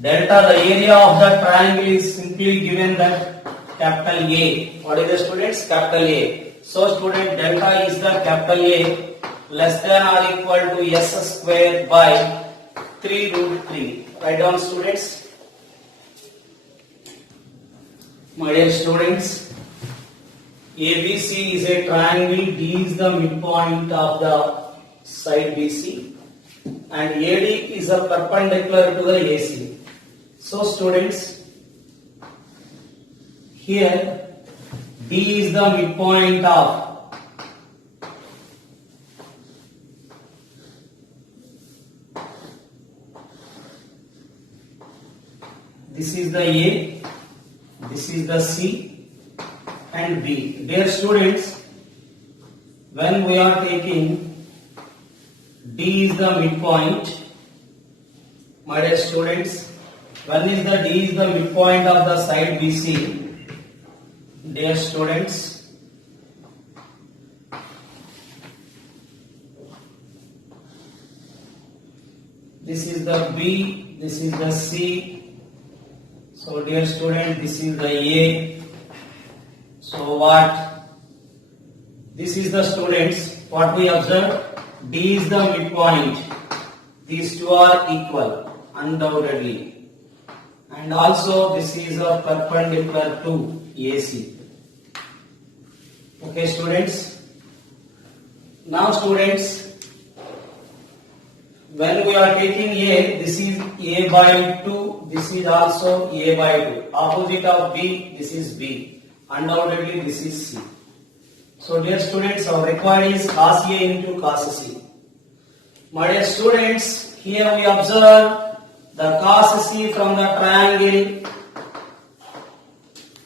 Delta, the area of the triangle is simply given that capital A. What is the students? Capital A. So student, delta is the capital A less than or equal to s square by 3 root 3. Write down students. My dear students, ABC is a triangle, D is the midpoint of the side BC and AD is a perpendicular to the AC. So students, here D is the midpoint of this is the A, this is the C and B. Dear students, when we are taking D is the midpoint, my dear students, when is the D is the midpoint of the side BC, dear students, this is the B, this is the C. So dear student, this is the A. So what? This is the students, what we observe, D is the midpoint. These two are equal, undoubtedly. And also this is a perpendicular to AC. Okay students? Now students, when we are taking A, this is A by 2, this is also A by 2. Opposite of B, this is B. Undoubtedly, this is C. So, dear students, our required is cos A into cos C. My dear students, here we observe the cos C from the triangle.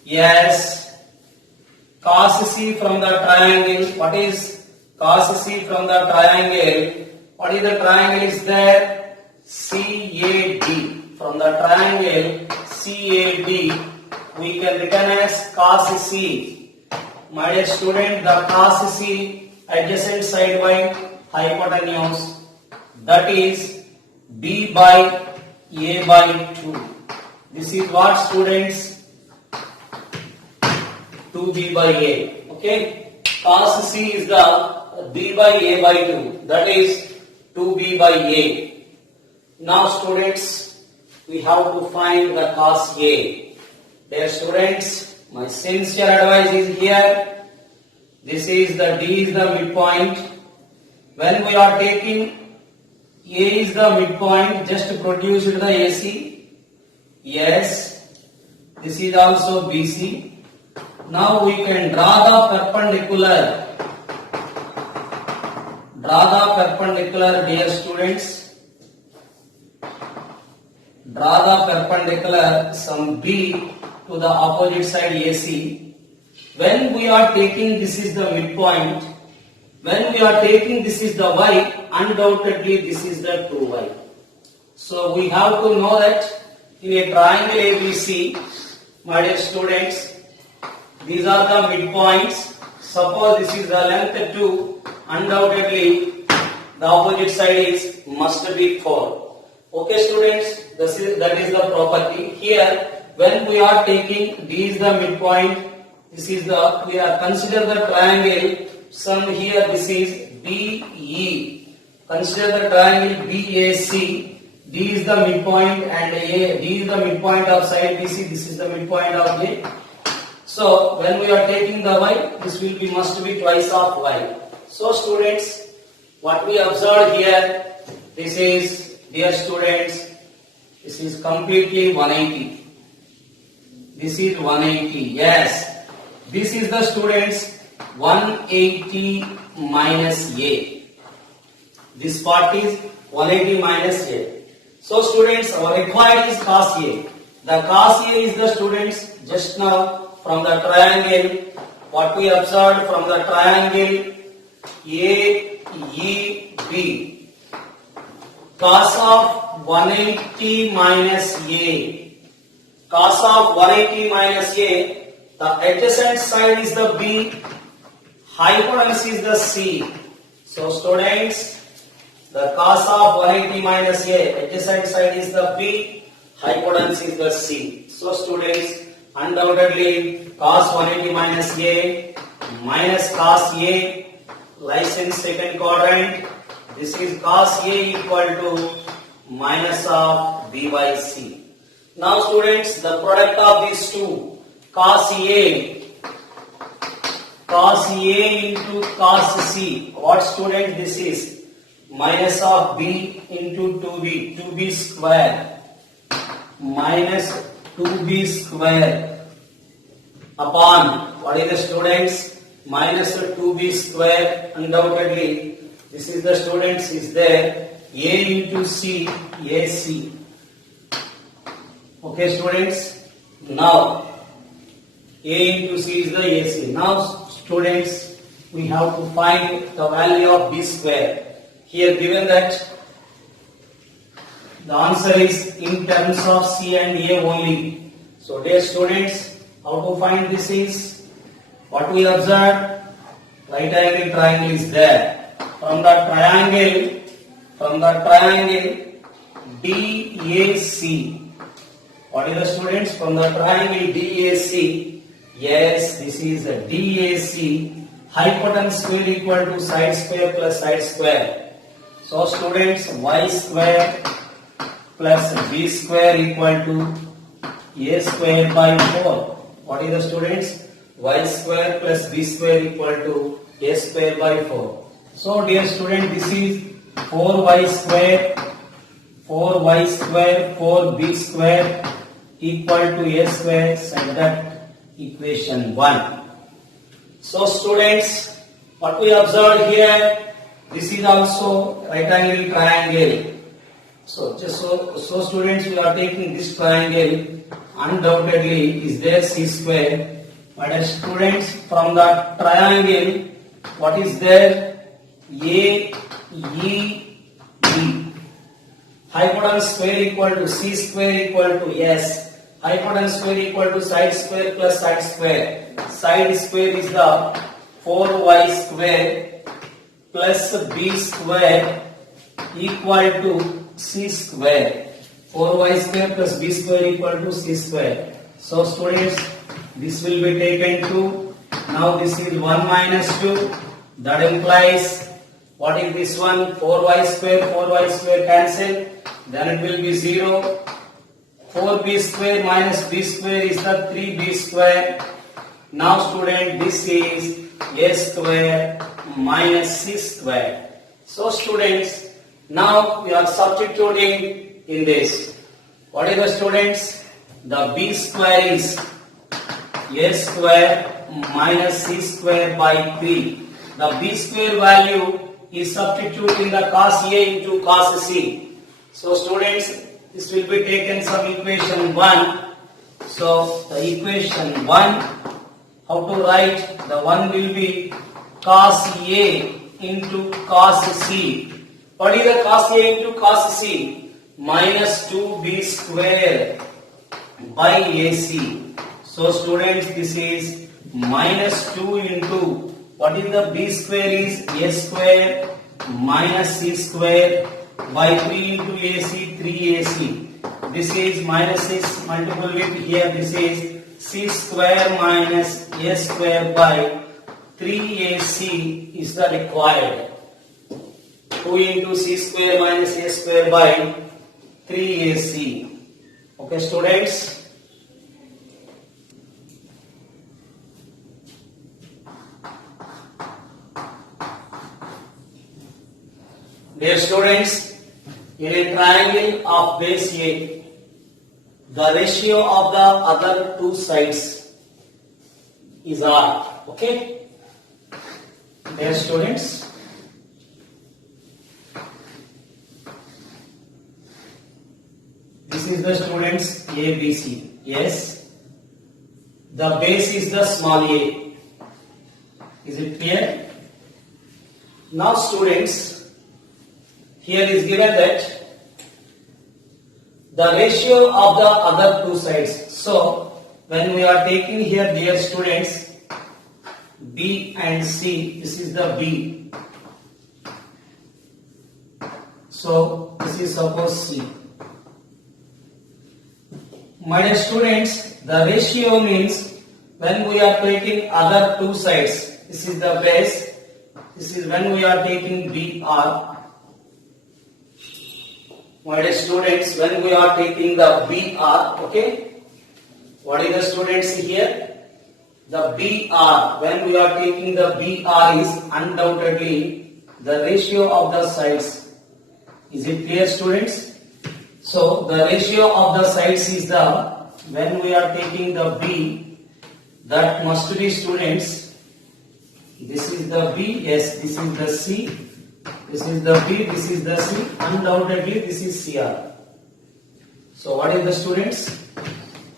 Yes, cos C from the triangle. What is cos C from the triangle? What is the triangle is there? CAD. From the triangle CAD, we can written as cos C. My dear student, the cos C adjacent side by hypotenuse, that is B by A by 2. This is what students? 2B by A. Okay? Cos C is the B by A by 2. That is 2B by A. Now students, we have to find the cos A. Dear students, my sincere advice is here. This is the D is the midpoint. When we are taking A is the midpoint, just produce the AC. Yes, this is also BC. Now we can draw the perpendicular. Draw the perpendicular, dear students. Draw the perpendicular some B to the opposite side AC. When we are taking this is the midpoint, when we are taking this is the Y, undoubtedly this is the 2Y. So we have to know that in a triangle ABC, my dear students, these are the midpoints. Suppose this is the length 2, undoubtedly the opposite side is must be 4. Okay students, that is the property. Here when we are taking D is the midpoint, this is the, we are consider the triangle, some here this is BE. Consider the triangle BAC. D is the midpoint and D is the midpoint of side BC, this is the midpoint of A. So when we are taking the Y, this will be must be twice of Y. So students, what we observe here, this is, dear students, this is completely 180. This is 180. Yes, this is the students 180 minus A. This part is 180 minus A. So students, our required is cos A. The cos A is the students just now from the triangle. What we observed from the triangle AEB. Cos of 180 minus A. Cos of 180 minus A. The adjacent side is the B. Hypotenuse is the C. So students, the cos of 180 minus A, adjacent side is the B. hypotenuse is the C. So students, undoubtedly cos 180 minus cos A lies in second quadrant. This is cos A equal to minus of B by C. Now students, the product of these two, cos A into cos C. What student this is? Minus of B into 2B, 2B square minus 2B square upon, what is the students? Minus 2B square. Undoubtedly this is the students is there, A into C, AC. Okay students, now A into C is the AC. Now students, we have to find the value of B square. Here given that the answer is in terms of C and A only. So dear students, how to find this is, what we observed, right angle triangle is there. From the triangle DAC, what is the students? From the triangle DAC, yes, this is a DAC, hypotenuse square equal to side square plus side square. So students, y square plus b square equal to a square by 4. What is the students? Y square plus b square equal to a square by 4. So dear student, this is 4y square, 4b square equal to a square. Set that equation 1. So students, what we observed here, this is also right angle triangle. So students, we are taking this triangle, undoubtedly is there C square. But as students, from the triangle, what is there? A, E, E. Hypotenuse square equal to C square equal to S. Hypotenuse square equal to side square plus side square. Side square is the 4y square plus b square equal to c square. 4y square plus b square equal to c square. So students, this will be taken to, now this is 1 minus 2, that implies, what is this one? 4y square cancel, then it will be 0. 4b square minus b square is the 3b square. Now student, this is a square minus c square. So students, now we are substituting in this. What is the students? The b square is a square minus c square by 3. The b square value is substituted in the cos A into cos C. So students, this will be taken some equation 1. So the equation 1, how to write? The 1 will be cos A into cos C. What is the cos A into cos C? Minus 2b square by AC. So students, this is minus 2 into, what is the b square is? A square minus c square by 3 into AC, 3AC. This is minus 6 multiple with here, this is c square minus a square by 3AC is the required. 2 into c square minus a square by 3AC. Okay students? Dear students, in a triangle of base A, the ratio of the other two sides is R. Okay? Dear students, this is the students ABC. Yes? The base is the small a. Is it clear? Now students, here is given that the ratio of the other two sides. So when we are taking here, dear students, B and C, this is the B. So this is suppose C. My dear students, the ratio means when we are taking other two sides. This is the base. This is when we are taking BR. My dear students, when we are taking the BR, okay? What is the students here? The BR, when we are taking the BR is undoubtedly the ratio of the sides. Is it clear, students? So the ratio of the sides is the, when we are taking the B, that must be, students, this is the B, yes, this is the C, this is the B, this is the C, undoubtedly this is CR. So what is the, students?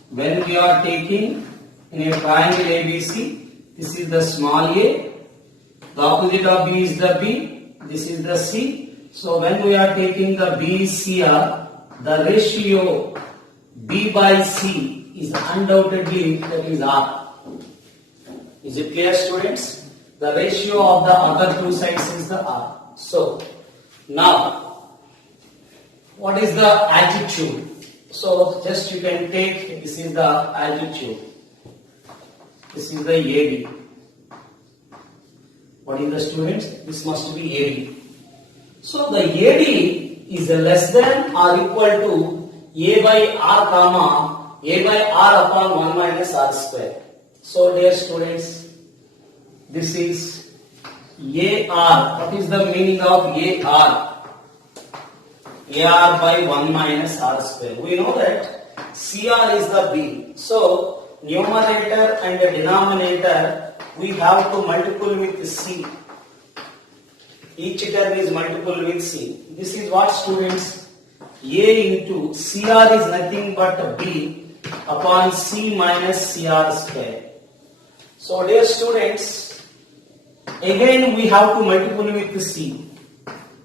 When we are taking in a triangle ABC, this is the small a, the opposite of B is the B, this is the C. So when we are taking the B is CR, the ratio B by C is undoubtedly, that is R. Is it clear, students? The ratio of the other two sides is the R. So now, what is the altitude? So just you can take, this is the altitude. This is the AD. What is the, students? This must be AD. So the AD is less than or equal to A by R comma A by R upon 1 minus R square. So dear students, this is AR. What is the meaning of AR? AR by 1 minus R square. We know that CR is the B. So numerator and the denominator we have to multiple with C. Each term is multiple with C. This is what, students? A into CR is nothing but B upon C minus CR square. So dear students, again we have to multiple with C.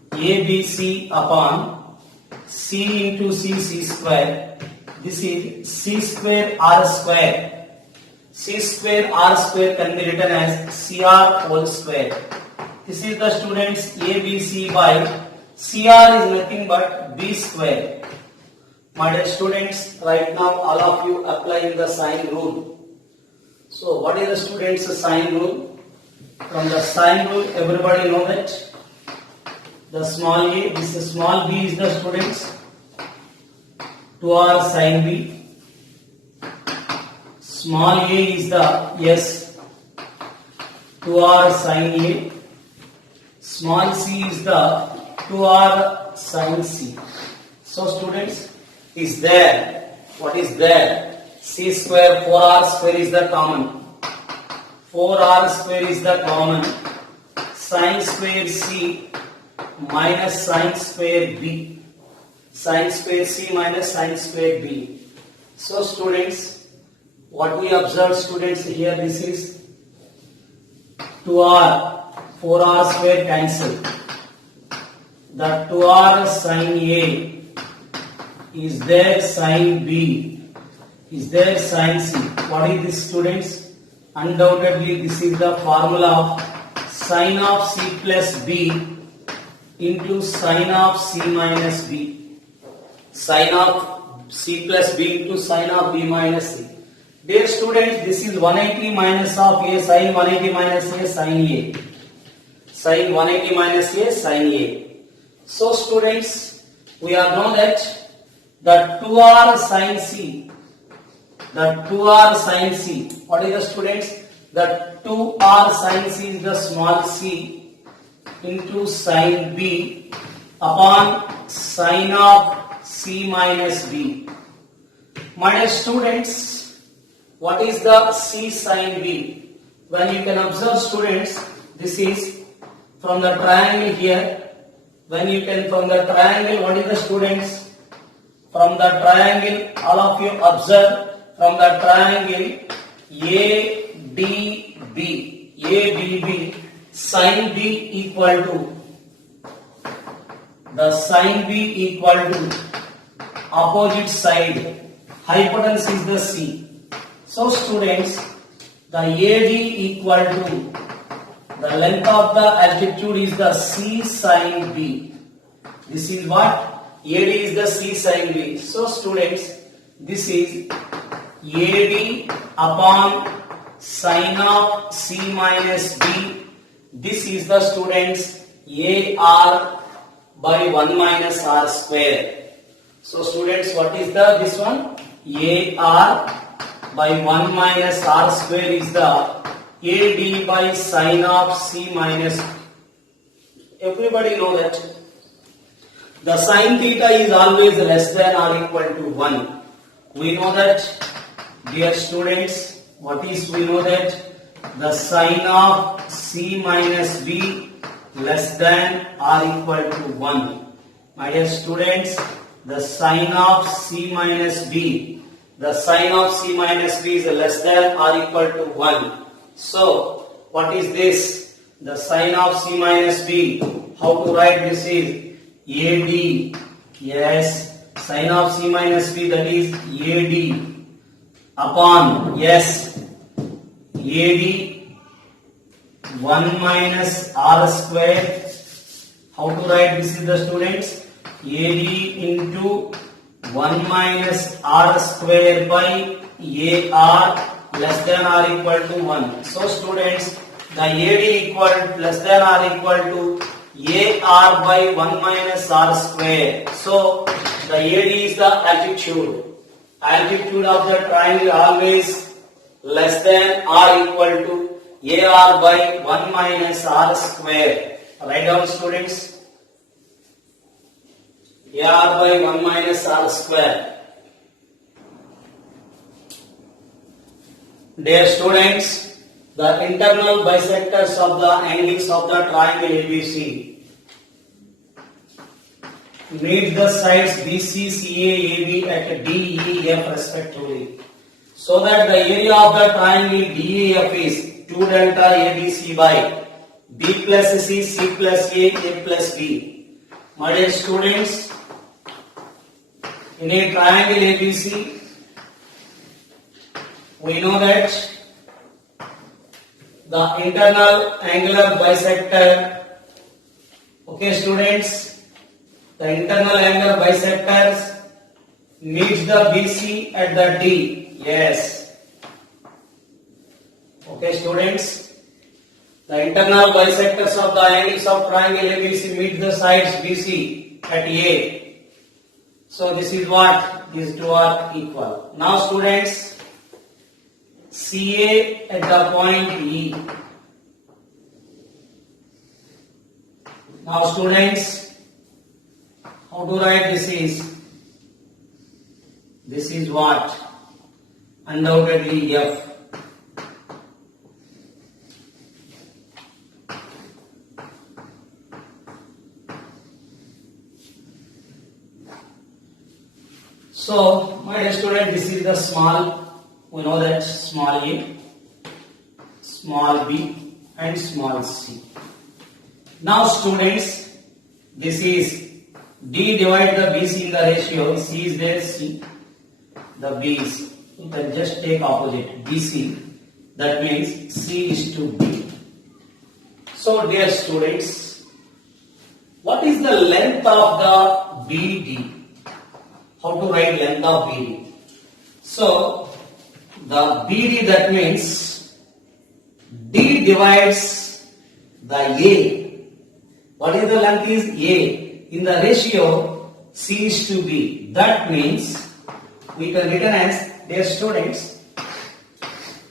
ABC upon C into C square. This is C square R square. C square R square can be written as CR whole square. This is the, students, ABC by CR is nothing but B square. My dear students, right now all of you applying the sine rule. So what is the, students, sine rule? From the sine rule, everybody know that the small a, this is small b is the, students, 2r sine b. Small a is the S, 2r sine a. Small c is the 2r sine c. So students, is there, what is there? C square, 4r square is the common. 4r square is the common. Sine square c minus sine square b. Sine square c minus sine square b. So students, what we observe, students, here this is 2r, 4r square cancel. The 2r sine A is there, sine B is there, sine C. What is this, students? Undoubtedly this is the formula of sine of C plus B into sine of C minus B. Sine of C plus B into sine of B minus C. Dear students, this is 180 minus of A, sine 180 minus A, sine A. Sine 180 minus A, sine A. So students, we are know that the 2r sine C, the 2r sine C, what is the, students? The 2r sine C is the small c into sine B upon sine of C minus B. My dear students, what is the C sine B? When you can observe, students, this is from the triangle here. When you can, from the triangle, what is the, students? From the triangle, all of you observe, from the triangle ADB, sine B equal to, the sine B equal to opposite side, hypotenuse is the C. So students, the AD equal to, the length of the altitude is the C sine B. This is what? AD is the C sine B. So students, this is AD upon sine of C minus B. This is the students AR by 1 minus R square. So students, what is the this one? AR by 1 minus R square is the AD by sine of C minus. Everybody know that the sine theta is always less than or equal to 1. We know that, dear students, what is we know that the sine of C minus B less than or equal to 1. My dear students, the sine of C minus B, the sine of C minus B is less than or equal to 1. So, what is this? The sine of C minus B, how to write this is AD, yes, sine of C minus B, that is AD upon, yes, AD 1 minus R square. How to write this is the students? AD into 1 minus R square by AR less than or equal to 1. So students, the AD equal less than or equal to AR by 1 minus R square. So the AD is the altitude. Altitude of the triangle always less than or equal to AR by 1 minus R square. Write down students. AR by 1 minus R square. Dear students, the internal bisectors of the angles of the triangle ABC meet the sides BC, CA, AB at D, E, F respectively. So that the area of the triangle DEF is 2 delta ABC by B plus C, C plus A plus B. My dear students, in a triangle ABC, we know that the internal angular bisector, okay students, the internal angular bisectors meets the BC at the D. Yes. Okay students, the internal bisectors of the angles of triangle ABC meet the sides BC at A. So this is what? These two are equal. Now students, CA at the point E. Now students, how to write this is? This is what? Undoubtedly F. So, my dear student, this is the small, we know that small a, small b and small c. Now students, this is D divide the BC in the ratio, C is there, C, the B is, you can just take opposite, BC, that means C is to B. So dear students, what is the length of the BD? How to write length of BD? So the BD, that means D divides the A. What is the length is A? In the ratio C is to B. That means we can written as, dear students,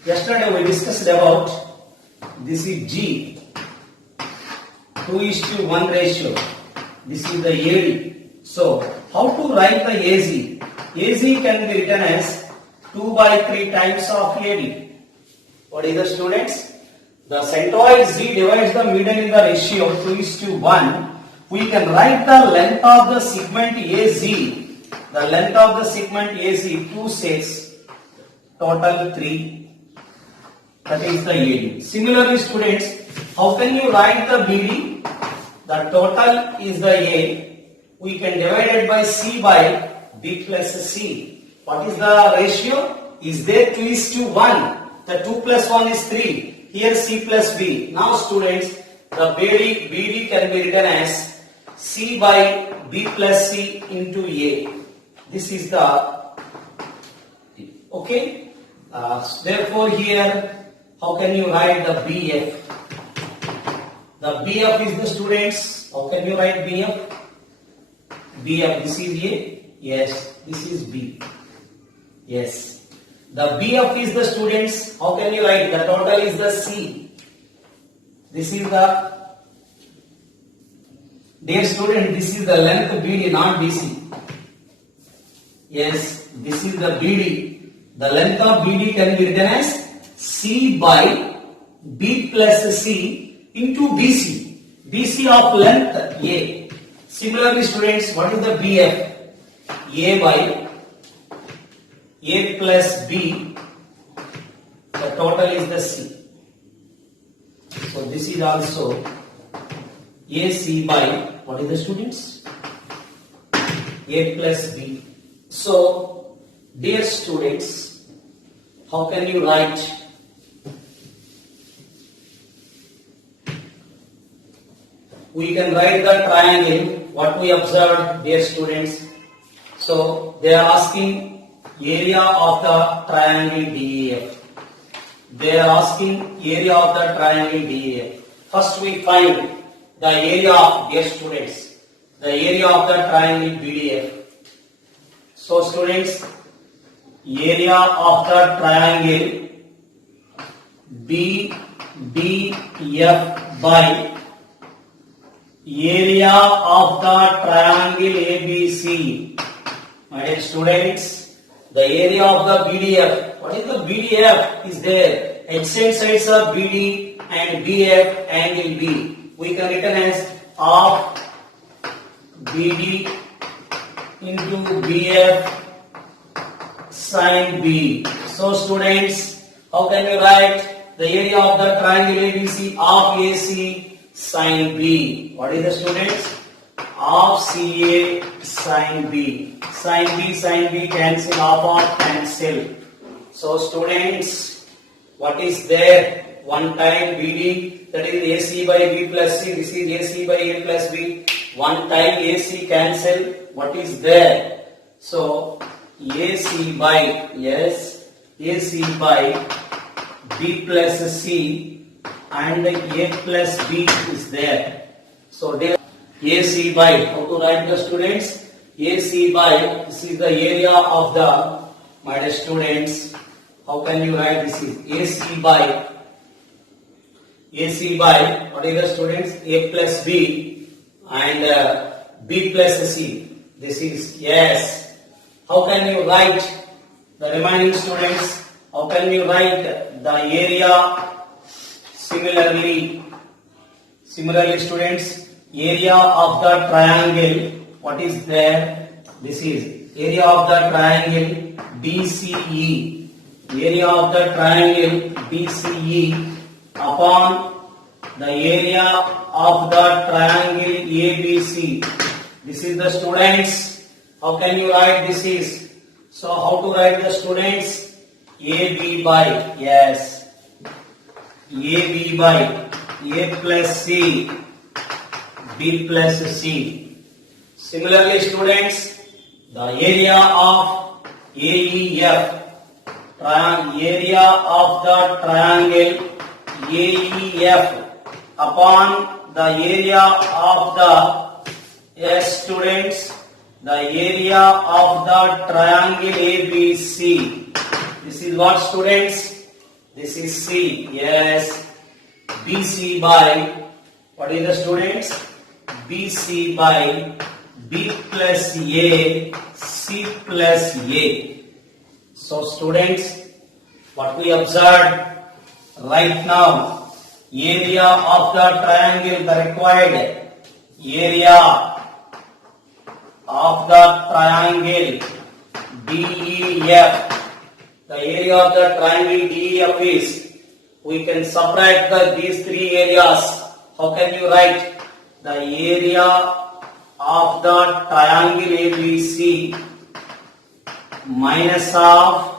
yesterday we discussed about this is G, 2:1 ratio. This is the AD. So how to write the AZ? AZ can be written as 2/3 times of AD. What is the students? The centroid Z divides the median in the ratio 2:1. We can write the length of the segment AZ. The length of the segment AZ 2, 6, total 3. That is the AD. Similarly, students, how can you write the BD? The total is the A. We can divide it by C by B plus C. What is the ratio? Is there 2:1? The 2 plus 1 is 3. Here C plus B. Now students, the BD can be written as C by B plus C into A. This is the Okay. Therefore, here, how can you write the BF? The BF is the students. How can you write BF? BF, this is A. Yes, this is B. Yes. The BF is the students. How can you write? The total is the C. This is the, dear student, this is the length BD, not BC. Yes, this is the BD. The length of BD can be written as C by B plus C into BC. BC of length A. Similarly, students, what is the BF? A by A plus B. The total is the C. So this is also AC by, what is the students? A plus B. So, dear students, how can you write? We can write the triangle, what we observed, dear students. So, they are asking area of the triangle DEF. They are asking area of the triangle DEF. First we find the area of, dear students, the area of the triangle BDF. So students, area of the triangle BDF by area of the triangle ABC. My dear students, the area of the BDF. What is the BDF? Is there adjacent sides of BD and BF angle B. We can written as of BD into BF sin B. So students, how can we write the area of the triangle ABC of AC sin B? What is the students? Of CA sin B. Sin B cancel, off cancel. So students, what is there? One time BD, that is AC by B plus C. This is AC by A plus B. One time AC cancel. What is there? So AC by, yes, AC by B plus C and A plus B is there. So there AC by, how to write the students? AC by, this is the area of the, my dear students, how can you write this is AC by, what is the students? A plus B and B plus C. This is, yes. How can you write the remaining students? How can you write the area? Similarly students, area of the triangle, what is there? This is area of the triangle BCE. Area of the triangle BCE upon the area of the triangle ABC. This is the students. How can you write this is? So how to write the students? AB by, yes, AB by A plus C, B plus C. Similarly students, the area of AEF, area of the triangle AEF upon the area of the, yes students, the area of the triangle ABC. This is what students? This is C, yes, BC by, what is the students? BC by B plus A, C plus A. So students, what we observed right now, area of the triangle, the required area of the triangle DEF. The area of the triangle DEF is, we can subtract these three areas. How can you write? The area of the triangle ABC minus of,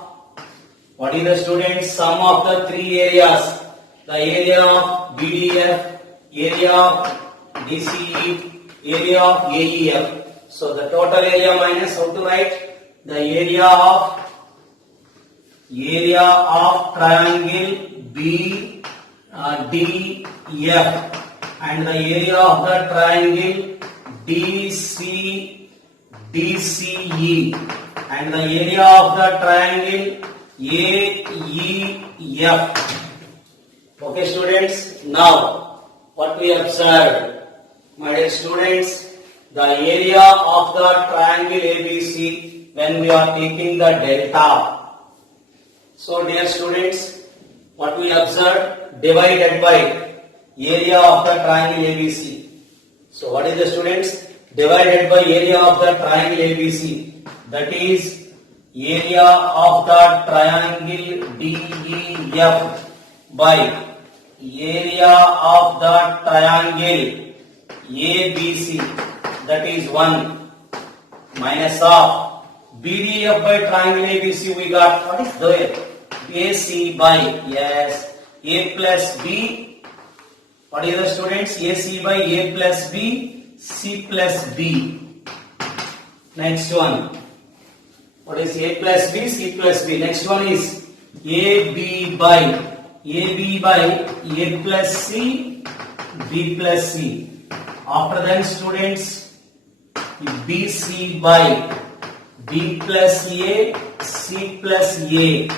what is the students? Sum of the three areas. The area of BDF, area of DCE, area of AEF. So the total area minus, how to write? The area of area of triangle BDF and the area of the triangle DCE and the area of the triangle AEF. Okay students, now what we observed, my dear students, the area of the triangle ABC when we are taking the delta. So dear students, what we observed, divided by area of the triangle ABC. So what is the students? Divided by area of the triangle ABC, that is area of the triangle DEF by area of the triangle ABC, that is 1 minus of BDF by triangle ABC. We got what is there? AC by, yes, A plus B. What is the students? AC by A plus B, C plus B. Next one. What is A plus B, C plus B? Next one is AB by A plus C, B plus C. After that students, BC by B plus A, C plus A.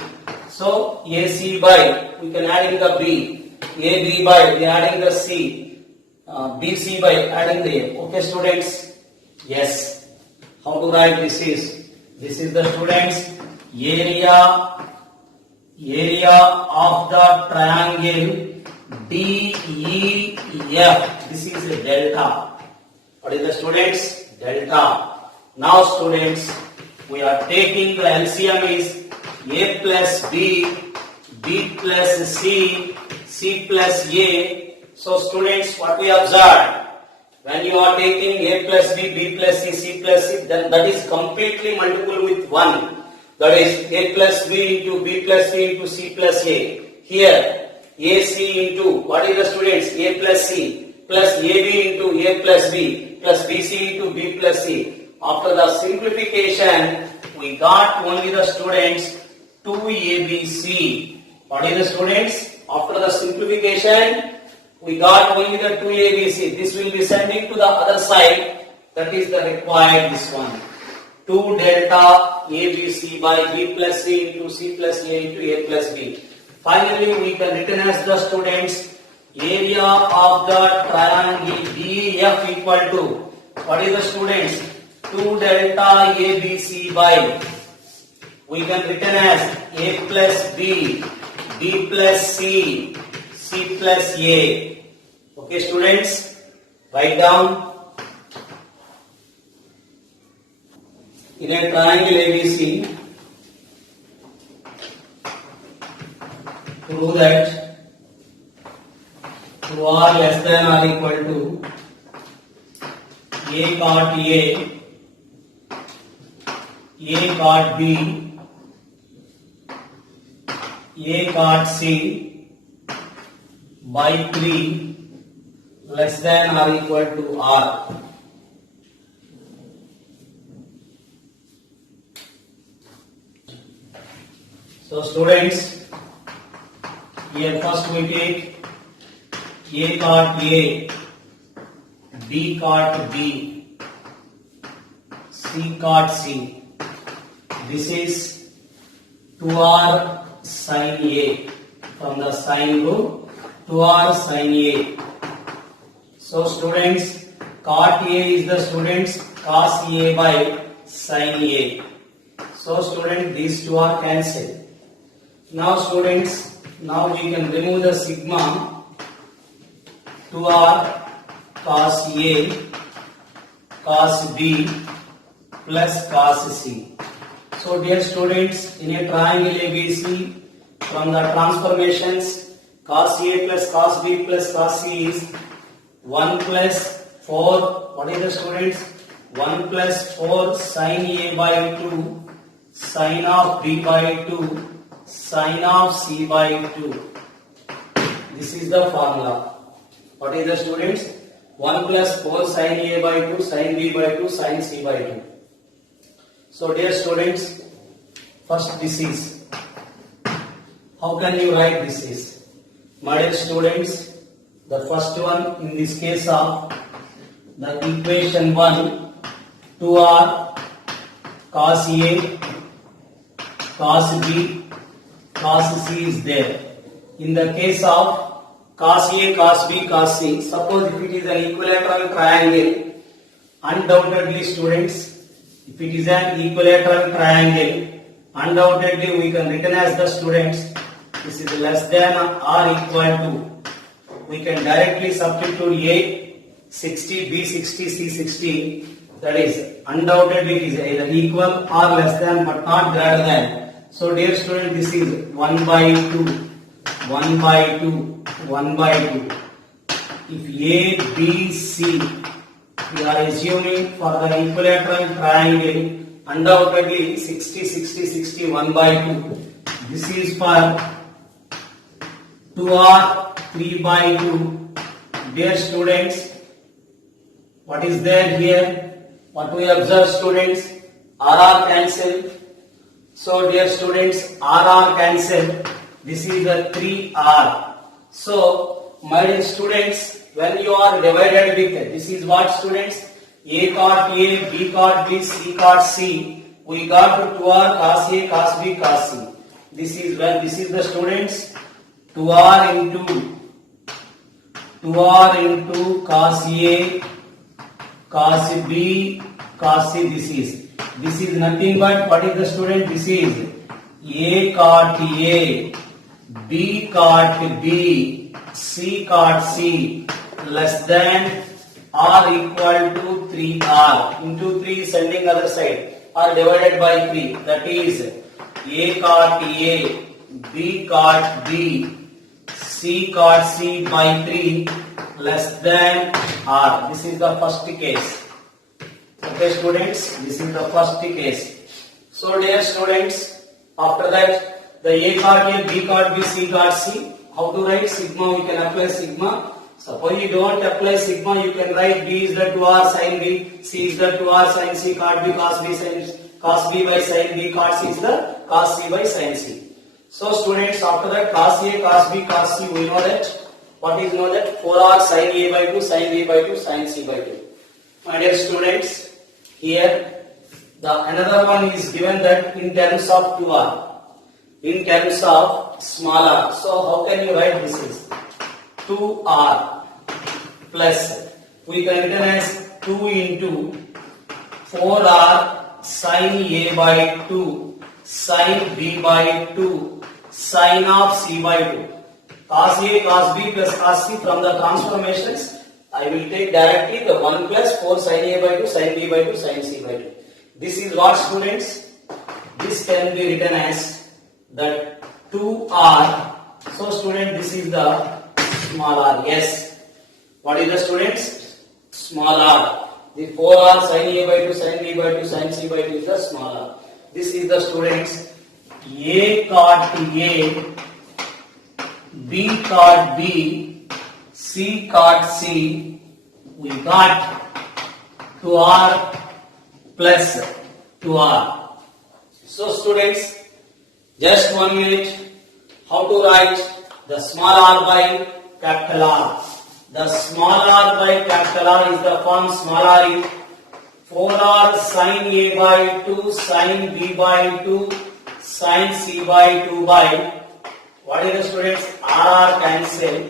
So AC by, we can add in the B, AB by, we are adding the C, BC by adding the A. Okay students? Yes. How to write this is? This is the students area of the triangle DEF. This is a delta. What is the students? Delta. Now students, we are taking the LCM is A plus B, B plus C, C plus A. So students, what we observed, when you are taking A plus B, B plus C, C plus C, then that is completely multiple with 1. That is A plus B into B plus C into C plus A. Here, AC into, what is the students? A plus C plus AB into A plus B plus BC into B plus C. After the simplification, we got only the students 2ABC. What is the students? After the simplification, we got only the 2ABC. This will be sending to the other side. That is the required this one. 2 delta ABC by B plus C into C plus A into A plus B. Finally, we can written as the students area of the triangle DEF equal to, what is the students? 2 delta ABC by, we can written as A plus B, B plus C, C plus A. Okay students, write down. In a triangle ABC, prove that 2R less than or equal to A cot A cot B, A cot C by 3 less than or equal to R. So students, here first we take A cot A, B cot B, C cot C. This is 2R sin A. From the sine group, 2R sin A. So students, cot A is the students cos A by sin A. So students, these two are cancelled. Now students, now we can remove the sigma 2R cos A cos B plus cos C. So dear students, in a triangle ABC, from the transformations cos A plus cos B plus cos C is 1 plus 4, what is the students? 1 plus 4 sin A by 2 sin of B by 2 sin of C by 2. This is the formula. What is the students? 1 plus 4 sin A by 2 sin B by 2 sin C by 2. So dear students, first this is How can you write this is? My dear students, the first one in this case of the equation 1, 2r cos A, cos B, cos C is there. In the case of cos A, cos B, cos C, suppose if it is an equilateral triangle, undoubtedly students, if it is an equilateral triangle, undoubtedly we can written as the students, this is less than or equal to, we can directly substitute A 60, B 60, C 60, that is undoubtedly it is either equal or less than but not greater than. So dear student, this is 1 by 2, 1 by 2, 1 by 2. If A, B, C, we are assuming for the equilateral triangle, undoubtedly 60, 60, 60, 1 by 2. This is for 2r, 3 by 2. Dear students, what is there here? What we observe students? RR cancel. So dear students, RR cancel. This is the 3R. So my dear students, when you are divided with, this is what students? A cot A, B cot B, C cot C. We got to 2R cos A, cos B, cos C. This is when this is the students 2R into cos A, cos B, cos C. This is nothing but what is the student? This is A cot A, B cot B, C cot C less than or equal to 3R. Into 3 sending other side or divided by 3. That is A cot A, B cot B, C cot C by 3 less than R. This is the first case. Okay students, this is the first case. So dear students, after that the A cot A, B cot B, C cot C, how to write sigma? We can apply sigma. Suppose you don't apply sigma, you can write B is the 2R sin B, C is the 2R sin C, cot B cos B sin cos B by sin B, cot C is the cos C by sin C. So students, after that cos A, cos B, cos C, we know that. What is know that? 4R sin A by 2, sin B by 2, sin C by 2. My dear students, here the another one is given that in terms of 2R, in terms of small r. So how can you write this is 2R plus, we can written as 2 into 4R sin A by 2, sin B by 2, sin of C by 2. Cos A, cos B plus cos C, from the transformations, I will take directly the 1 plus 4 sin A by 2, sin B by 2, sin C by 2. This is what students? This can be written as that 2R. So student, this is the small r. Yes. What is the students? Small r. The 4R sin A by 2, sin B by 2, sin C by 2 is the small r. This is the students A cot A, B cot B, C cot C. We got 2R plus 2R. So students, just 1 minute. How to write the small r by capital R? The small r by capital R is the form small r is 4R sin A by 2, sin B by 2, sin C by 2 by, what is the students? RR cancel.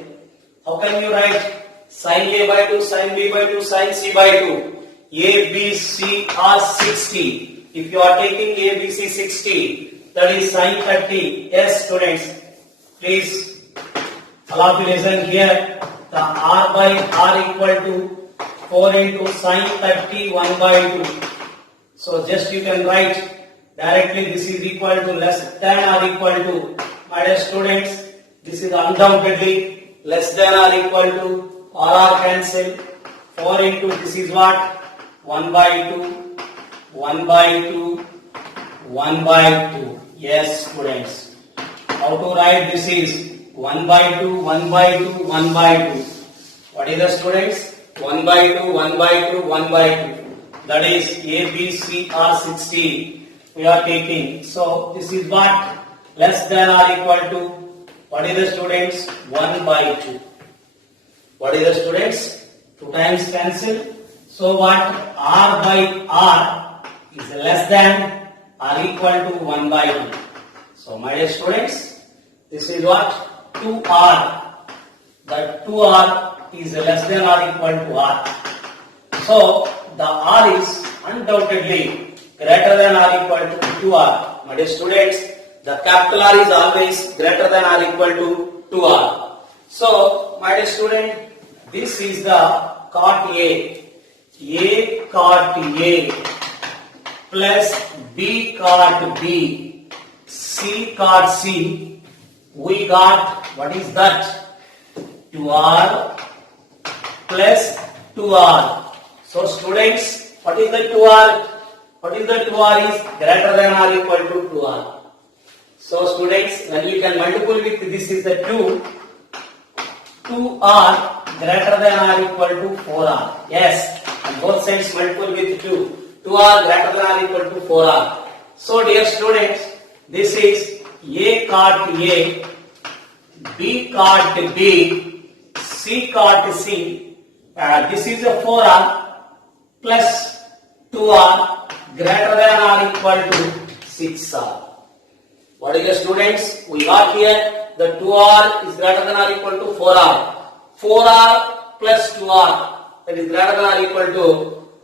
How can you write sin A by 2, sin B by 2, sin C by 2? A, B, C are 60. If you are taking A, B, C 60, that is sin 30. Yes students, please allow to listen here. The R by R equal to 4 into sin 30, 1 by 2. So just you can write directly this is equal to less than or equal to, my dear students, this is undoubtedly less than or equal to, RR cancel, 4 into this is what? 1 by 2, 1 by 2, 1 by 2. Yes students. How to write this is 1 by 2, 1 by 2, 1 by 2. What is the students? 1 by 2, 1 by 2, 1 by 2. That is A, B, C are 60. We are taking. So this is what? less than or equal to, what is the students? 1 by 2. What is the students? 2 times cancel. So what? R by R is less than or equal to 1 by 2. So my dear students, this is what? 2R. That 2R is less than or equal to R. So the R is undoubtedly greater than or equal to 2R. My dear students, the capital R is always greater than or equal to 2R. So my dear student, this is the cot A cot A plus B cot B, C cot C. We got, what is that? 2R plus 2R. So students, what is the 2R? What is the 2R is greater than or equal to 2R. So students, when we can multiple with this is the 2R greater than or equal to 4R. Yes, on both sides multiple with 2. 2R greater than or equal to 4R. So dear students, this is A cot A, B cot B, C cot C. This is a 4R plus 2R greater than or equal to 6R. What is the students? We got here the 2R is greater than or equal to 4R. 4R plus 2R, that is greater than or equal to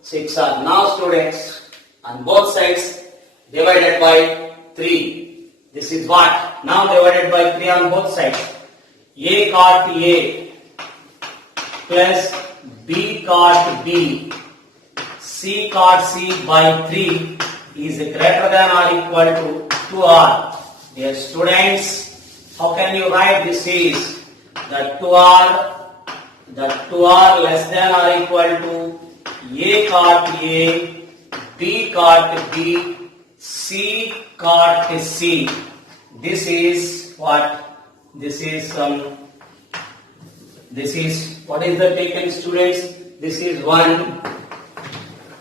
6R. Now students, on both sides divided by 3. This is what? Now divided by 3 on both sides. A cot A plus B cot B, C cot C by 3 is greater than or equal to 2R. Dear students, how can you write this is the 2R less than or equal to A cot A, B cot B, C cot C. This is what? This is what is the taken students? This is 1.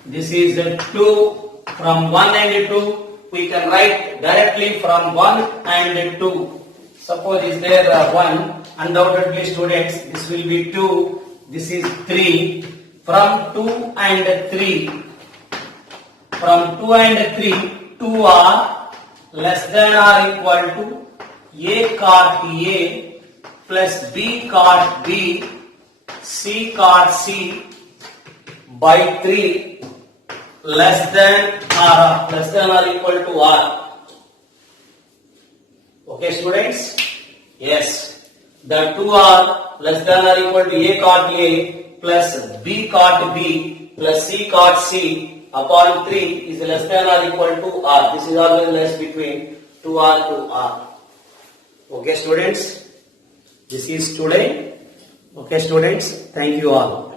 This is 2. From 1 and 2 we can write directly from 1 and 2. Suppose is there 1, undoubtedly students this will be 2, this is 3. From 2 and 3, from 2 and 3, 2 are less than or equal to A cot A plus B cot B, C cot C by 3 less than or equal to R. Okay students? Yes. The 2 are less than or equal to A cot A plus B cot B plus C cot C upon 3 is less than or equal to R. This is always less between 2R to R. Okay students? This is today. Okay students? Thank you all.